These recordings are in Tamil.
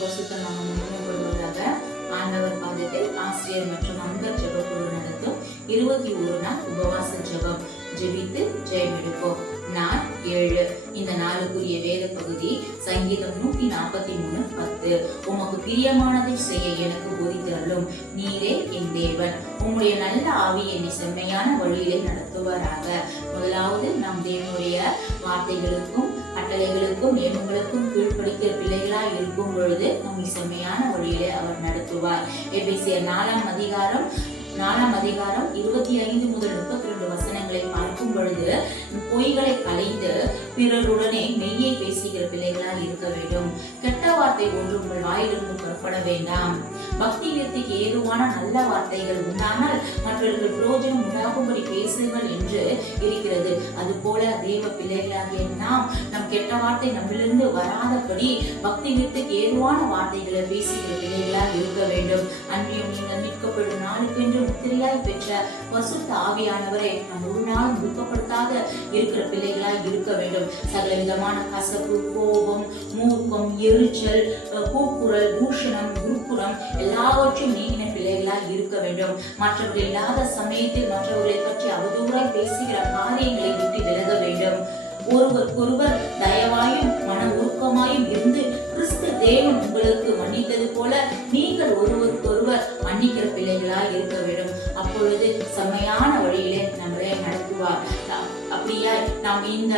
இப்போ சுத்தமாக ஆண்டவர் பாதத்தை ஆசிரியர் மற்றும் அந்த ஜபக்குழு நடத்தும். இருபத்தி ஒரு நாள் உபவாச ஜெபம். ஜெபித்து ஜெயமெடுப்போம். நான் ஏழு. இந்த நாளுக்குரிய வேத பகுதி சங்கீதம் நூத்தி நாற்பத்தி மூணு பத்து. உமக்கு பிரியமானதை செய்ய எனக்கு போதித்தருளும் நீரே என் தேவன். உங்களுடைய நல்ல ஆவி என்னை செம்மையான வழியிலே நடத்துவராக. முதலாவது நம் தேவனுடைய வார்த்தைகளுக்கும் கட்டளைகளுக்கும் உங்களுக்கும் கீழ்ப்படுக்கிற பிள்ளைகளா இருக்கும் பொழுது நம்மை செம்மையான வழியிலே அவர் நடத்துவார். எபேசியர் நாலாம் அதிகாரம் நாலாம் அதிகாரம் இருபத்தி ஐந்து முதல் முப்பத்தி ரெண்டு வசனங்களை பார்க்கும் பொழுது பொய்களை கலைந்து பிறருடனே மெய்யை பேசுகிற பிள்ளைகளால் இருக்க வேண்டும். கெட்ட வார்த்தை ஒன்று உங்கள் வாயிலிருந்து புறப்பட வேண்டாம். பக்தி விருத்திக்கு ஏதுவான நல்ல வார்த்தைகள் உண்டானால் மற்றவர்கள் பிரயோஜனம் உண்டாக பேசுங்கள் என்று இருக்கிறது. அது போல தேவ பிள்ளைகளாகிய நாம் நம் கெட்ட வார்த்தை நம்மிலிருந்து வராதபடி பக்தி விட்டு ஏதுவான வார்த்தைகளை பேசுகிற பிள்ளைகளாக இருக்க வேண்டும். அன்றியும் நீங்கள் மீட்கப்படும் நாளுக்கென்று முத்திரையாய் பெற்ற பசுத்த ஆவியானவரை நம் ஒரு நாள் துக்கப்படுத்தாத இருக்கிற பிள்ளைகளாய் இருக்க வேண்டும். சகல விதமான கசப்பு கோபம் மூர்க்கம் எரிச்சல் கூக்குரல் பூஷணம் குருக்குரம் எல்லாவற்றையும் நீங்கின பிள்ளைகளாய் இருக்க வேண்டும். மற்றவர்கள் இல்லாத சமயத்தில் மற்றவர்களை பற்றி அவதூறாய் பேசுகிற காரியங்களை விட்டு விலக வேண்டும். ஒருவருக்கொருவர் தயவாயும் மன உருக்கமாயும் இருந்து கிறிஸ்து தேவன் உங்களுக்கு மன்னித்தது போல நீங்கள் ஒருவருக்கொருவர் மன்னிக்கிற பிள்ளைகளாய் இருக்க வேண்டும். அப்பொழுது செம்மையான வழியிலே நம்மளை நடத்துவார். அப்படியா நாம் இந்த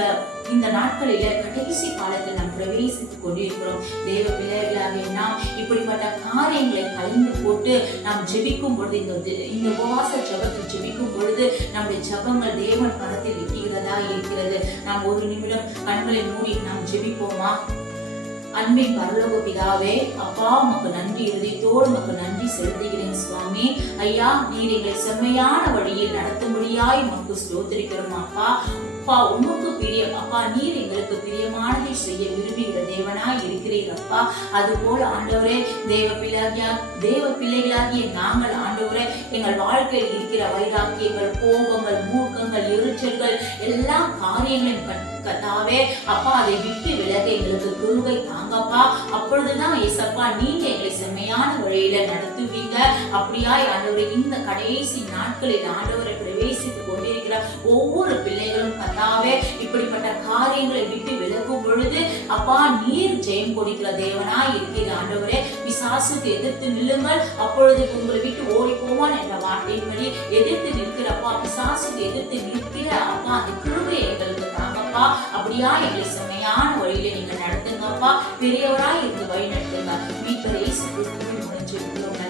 இந்த நாட்களில கடைசி காலத்தில் நம்ம பிரவேசித்துக் கொண்டிருக்கிறோம். தேவ பிள்ளைகளாகிய நாம் இப்படிப்பட்ட காரியங்களை கலந்து போட்டு நாம் ஜெபிக்கும் பொழுது இந்த இந்த உபவாச ஜெபத்தில் ஜெபிக்கும் பொழுது நம்முடைய ஜெபங்கள் தேவன் படத்தில் எட்டுகிறதா இருக்கிறது. நாம் ஒரு நிமிடம் கண்களை மூடி நாம் ஜெபிப்போமா? அன்பின் பரலோக பிதாவே அப்பா உமக்கு நன்றி இருதயத்தோடு உமக்கு நன்றி செலுத்துகிறேன் சுவாமி. ஐயா நீர் எங்களை செம்மையான வழியில் நடத்தும்படியாய் உமக்கு ஸ்தோத்திரிக்கிறோம் அப்பா அப்பா உமக்கு பிரியம் அப்பா நீர் எங்களுக்கு பிரியமானதை செய்ய விரும்புகிற தேவனாய் இருக்கிறீர் அப்பா. அது போல ஆண்டவரே தேவ பிள்ளையா தேவ பிள்ளைகளாகிய நாங்கள் ஆண்டவரே எங்கள் வாழ்க்கையில் இருக்கிற வைராக்கியங்கள் கோபங்கள் மூர்க்கங்கள் எரிச்சல்கள் எல்லா காரியங்களையும் கட்- கத்தாவே அப்பா அதை விட்டு விலக எங்களுக்கு குருவை தாங்கப்பா. அப்பொழுதுதான் ஏசப்பா நீங்க எங்களை செம்மையான வழியில நடத்துவீங்க. அப்படியாய் ஆண்டவரை இந்த கடைசி நாட்களில் ஆண்டவரை பிரவேசித்துக் கொண்டிருக்கிற ஒவ்வொரு பிள்ளைகளும் கத்தாவே இப்படிப்பட்ட காரியங்களை விட்டு விலகும் பொழுது அப்பா நீர் ஜெயம் கொடுக்கிற தேவனா இருக்கிற ஆண்டவரே. விசாசுக்கு எதிர்த்து நில்லுங்கள். அப்பொழுது உங்களை விட்டு ஓடி போவான் என்ற வார்த்தையின்படி எதிர்த்து நிற்கிறப்பா விசாசுக்கு எதிர்த்து நிற்கிற அப்பா அந்த குழுவை எங்களுக்கு தகுதியாய் எங்களை செம்மையான வழியில நீங்க நடத்துங்கப்பா. பெரியவராய் இருந்து வழி நடத்துங்க. மீட்பரை முடிஞ்சிருக்கிறோம்